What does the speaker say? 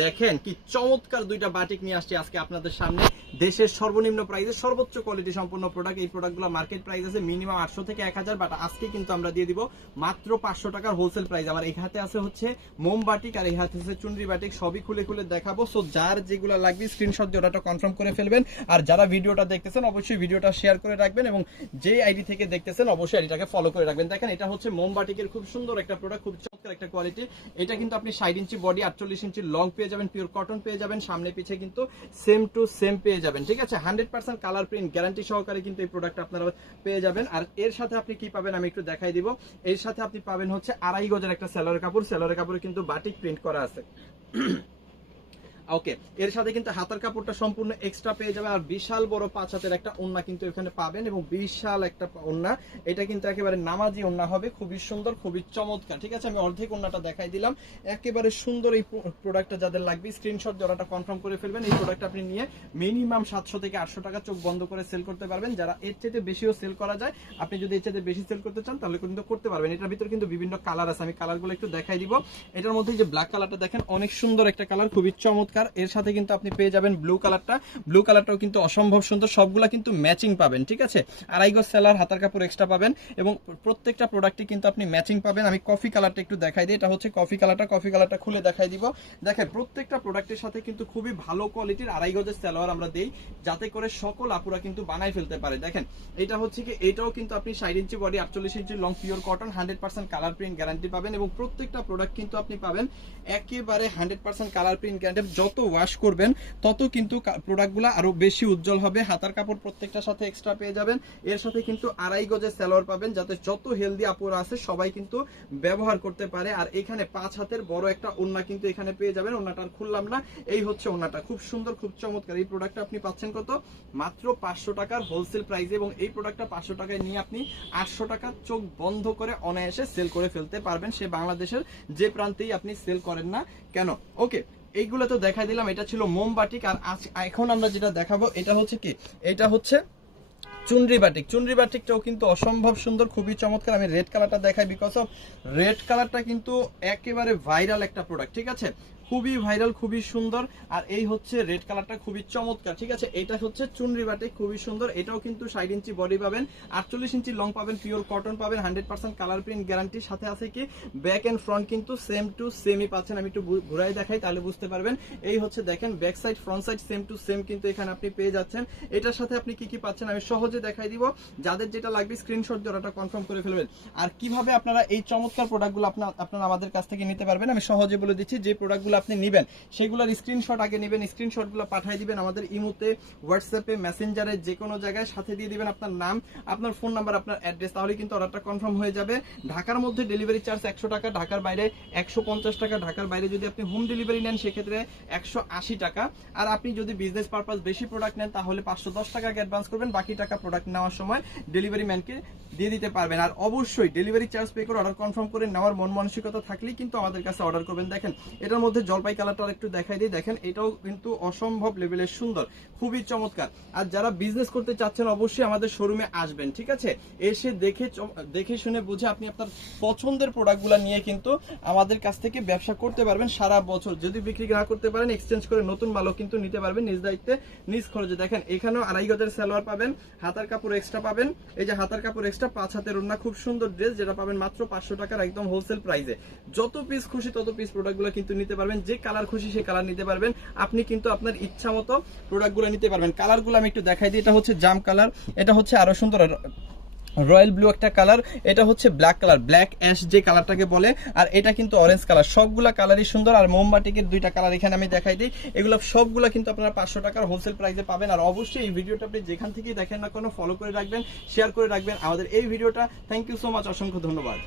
দেখেন কি চমৎকার দুইটা বাটিক নিয়ে আসছি আজকে আপনাদের সামনে। দেশের সর্বনিম্ন প্রাইসে সর্বোচ্চ কোয়ালিটি সম্পন্ন প্রোডাক্ট। এই প্রোডাক্টগুলো মার্কেট প্রাইস আছে মিনিমাম 800 থেকে 1000, বাট আজকে কিন্তু আমরা দিয়ে দিব মাত্র 500 টাকার হোলসেল প্রাইস। আমার এই হাতে আছে হচ্ছে মোম বাটিক আর এই হাতে আছে চুনরি বাটিক, সবই খুলে খুলে দেখাবো। সো যার যেগুলো লাগবে স্ক্রিনশট দিয়ে ওটা কনফার্ম করে ফেলবেন। আর যারা ভিডিওটা দেখতেছেন অবশ্যই ভিডিওটা শেয়ার করে রাখবেন এবং যে আইডি থেকে দেখতেছেন অবশ্যই আইডিটাকে ফলো করে রাখবেন। দেখেন এটা হচ্ছে মোম বাটিকের খুব সুন্দর একটা প্রোডাক্ট, খুব চমৎকার একটা কোয়ালিটি। এটা কিন্তু আপনি 60 ইঞ্চি বডি 48 ইঞ্চি লং পেয়ে যাবেন, পিওর কটন পেয়ে যাবেন, সামনে পিছে কিন্তু সেম টু সেম পেয়ে যাবেন। ঠিক আছে, 100% কালার প্রিন্ট গ্যারান্টি সহকারে কিন্তু এই প্রোডাক্ট আপনারা পেয়ে যাবেন। আর এর সাথে আপনি কি পাবেন আমি একটু দেখাই দিব। এর সাথে আপনি পাবেন হচ্ছে 2.5 গজের একটা সেলরের কাপড়। সেলরের কাপড়ে কিন্তু বাটিক প্রিন্ট করা আছে। ওকে, এর সাথে কিন্তু হাতার কাপড়টা সম্পূর্ণ এক্সট্রা পেয়ে যাবে। আর বিশাল বড় 5 হাতের একটা ওন্না কিন্তু এখানে পাবেন এবং বিশাল একটা ওন্না। এটা কিন্তু একেবারে নামাজি ওন্না হবে, খুবই সুন্দর, খুবই চমৎকার। ঠিক আছে, আমি অর্ধেক ওন্নাটা দেখাই দিলাম। একেবারে সুন্দর এই প্রোডাক্টটা যাদের লাগবে স্ক্রিনশট জোড়াটা কনফার্ম করে ফেলবেন। এই প্রোডাক্টটা আপনি নিয়ে মিনিমাম 700 থেকে 800 টাকা চোখ বন্ধ করে সেল করতে পারবেন। যারা এর চেয়ে বেশিও সেল করা যায়, আপনি যদি এর চেয়ে বেশি সেল করতে চান তাহলে কিন্তু করতে পারবেন। এটার ভিতরে কিন্তু বিভিন্ন কালার আছে, আমি কালারগুলো একটু দেখাই দিব। এটার মধ্যে যে ব্ল্যাক কালারটা দেখেন অনেক সুন্দর একটা কালার, খুবই চমৎকার। এর সাথে কিন্তু আপনি পেয়ে যাবেন ব্লু কালারটা। ব্লু কালারটাও কিন্তু অসম্ভব সুন্দর, সবগুলা কিন্তু ম্যাচিং পাবেন। ঠিক আছে, 2.5 গজ সেলার, হাতার কাপড় এক্সট্রা পাবেন এবং প্রত্যেকটা প্রোডাক্টে কিন্তু আপনি ম্যাচিং পাবেন। আমি কফি কালারটা একটু দেখাই দিই। এটা হচ্ছে কফি কালারটা। কফি কালারটা খুলে দেখাই দিব। দেখেন প্রত্যেকটা প্রোডাক্টের সাথে কিন্তু খুবই ভালো কোয়ালিটির 2.5 গজের সেলোয়ার আমরা দেই, যাতে করে সকল আপুরা কিন্তু বানাই ফেলতে পারে। দেখেন এটা হচ্ছে কি, এটাও কিন্তু আপনি 60 inch body 48 inch long pure cotton, 100% colour print guarantee পাবেন এবং প্রত্যেকটা প্রোডাক্ট কিন্তু আপনি পাবেন একেবারে 100% কালার প্রিন্ট গ্যারান্টি। যত ওয়াশ করবেন তত কিন্তু প্রোডাক্টগুলো আরো বেশি উজ্জ্বল হবে। হাতার কাপড় প্রত্যেকটার সাথে এক্সট্রা পেয়ে যাবেন। এর সাথে কিন্তু 2.5 গজের সেলোয়ার পাবেন, যাতে যত হেলদি আপুরা আছে সবাই কিন্তু ব্যবহার করতে পারে। আর এখানে 5 হাতের বড় একটা ওন্না কিন্তু এখানে পেয়ে যাবেন। ওন্নাটা আর খুললাম না, এই হচ্ছে ওন্নাটা, খুব সুন্দর, খুব চমৎকার। এই প্রোডাক্টটা আপনি পাচ্ছেন কত? মাত্র 500 টাকার হোলসেল প্রাইসে এবং এই প্রোডাক্টটা 500 টাকায় নিয়ে আপনি 800 টাকা চোখ বন্ধ করে অনায়াসে সেল করে ফেলতে পারবেন, সে বাংলাদেশের যে প্রান্তেই আপনি সেল করেন না কেন। ওকে, এইগুলো তো দেখাই দিলাম, এটা ছিল মোম বাটিক। আর এখন আমরা যেটা দেখাবো এটা হচ্ছে কি, এটা হচ্ছে চুনরি বাটিক। চুনরি বাটিকটাও কিন্তু অসম্ভব সুন্দর, খুবই চমৎকার। আমি রেড কালারটা দেখাই, বিকজ অফ রেড কালারটা কিন্তু একেবারে ভাইরাল একটা প্রোডাক্ট। ঠিক আছে, খুবই ভাইরাল, খুবই সুন্দর। আর এই হচ্ছে রেড কালারটা, খুবই চমৎকার। ঠিক আছে, এটা হচ্ছে চুনরি বাটিক, খুবই সুন্দর। এটাও কিন্তু 60 ইঞ্চি বডি পাবেন, 48 ইঞ্চি লং পাবেন, পিওর কটন পাবেন, 100% কালার প্রিন্ট গ্যারান্টি। সাথে আছে কি ব্যাক এন্ড ফ্রন্ট কিন্তু সেম টু সেমই পাচ্ছেন। আমি একটু ঘুরাই দেখাই তাহলে বুঝতে পারবেন। এই হচ্ছে দেখেন back side front side same to same কিন্তু এখানে আপনি পেয়ে যাচ্ছেন। এটার সাথে আপনি কি কি পাচ্ছেন আমি সহজে দেখাই দিব। যাদের যেটা লাগবে স্ক্রিনশট দিয়ে ওটা কনফার্ম করে ফেলবেন। আর কিভাবে আপনারা এই চমৎকার প্রোডাক্টগুলো আপনারা আমাদের কাছ থেকে নিতে পারবেন আমি সহজে বলে দিচ্ছি। যে প্রোডাক্টগুলো আপনি নেবেন সেগুলোর স্ক্রিনশট আগে নেবেন, স্ক্রিনশটগুলো পাঠিয়ে দিবেন আমাদের ইমোতে, হোয়াটসঅ্যাপে, মেসেঞ্জারে, যে কোনো জায়গায়। সাথে দিয়ে দিবেন আপনার নাম, আপনার ফোন নাম্বার, আপনার অ্যাড্রেস, তাহলে কিন্তু অর্ডারটা কনফার্ম হয়ে যাবে। ঢাকার মধ্যে ডেলিভারি চার্জ 100 টাকা, ঢাকার বাইরে 150 টাকা। ঢাকার বাইরে যদি আপনি হোম ডেলিভারি নেন সেক্ষেত্রে 180 টাকা। আর আপনি যদি বিজনেস পারপাস বেশি প্রোডাক্ট নেন তাহলে 510 টাকা আগে অ্যাডভান্স করবেন, বাকি টাকা প্রোডাক্ট নেওয়ার সময় ডেলিভারি ম্যানকে দিয়ে দিতে পারবেন। আর অবশ্যই ডেলিভারি চার্জ পে করে অর্ডার কনফার্ম করে নেওয়ার মন মানসিকতা থাকলেই কিন্তু আমাদের কাছে অর্ডার করবেন। দেখেন এটার মধ্যে জলপাই কালারটা একটু দেখাই দিই। দেখেন এটাও কিন্তু অসম্ভব লেভেলের সুন্দর, খুবই চমৎকার। আর যারা বিজনেস করতে চাচ্ছেন অবশ্যই আমাদের শোরুমে আসবেন। ঠিক আছে, এসে দেখে শুনে বুঝে আপনি আপনার পছন্দের প্রোডাক্টগুলো নিয়ে কিন্তু আমাদের কাছ থেকে ব্যবসা করতে পারবেন সারা বছর। যদি বিক্রি না করতে পারেন এক্সচেঞ্জ করে নতুন মালও কিন্তু নিতে পারবেন নিজ দায়িত্বে, নিজ খরচে। দেখেন এখানেও 2.5 গজের সালোয়ার পাবেন, হাতার কাপড় এক্সট্রা পাবেন। এই যে হাতার কাপড় এক্সট্রা, 5 হাতের ওড়না, খুব সুন্দর ড্রেস, যেটা পাবেন মাত্র 500 টাকার একদম হোলসেল প্রাইসে। যত পিস খুশি তত পিস প্রোডাক্টগুলো কিন্তু নিতে পারবেন, যে কালার খুশি সেই কালার নিতে পারবেন। আপনি কিন্তু আপনার ইচ্ছা মতো প্রোডাক্টগুলো নিতে পারবেন। কালারগুলো আমি একটু দেখাই দিই। এটা হচ্ছে জাম কালার, এটা হচ্ছে আরো সুন্দর রয়্যাল ব্লু একটা কালার, এটা হচ্ছে ব্ল্যাক কালার, ব্ল্যাক অ্যাশ যে কালারটাকে বলে, আর এটা কিন্তু অরেঞ্জ কালার। সবগুলা কালারই সুন্দর। আর মোমবাটিকের 2টা কালার এখানে আমি দেখাই দিই। এগুলো সবগুলা কিন্তু আপনারা 500 টাকার হোলসেল প্রাইসে পাবেন। আর অবশ্যই এই ভিডিওটা আপনি যেখান থেকেই দেখেন না কোনো ফলো করে রাখবেন, শেয়ার করে রাখবেন আমাদের এই ভিডিওটা। থ্যাংক ইউ সো মাচ, অসংখ্য ধন্যবাদ।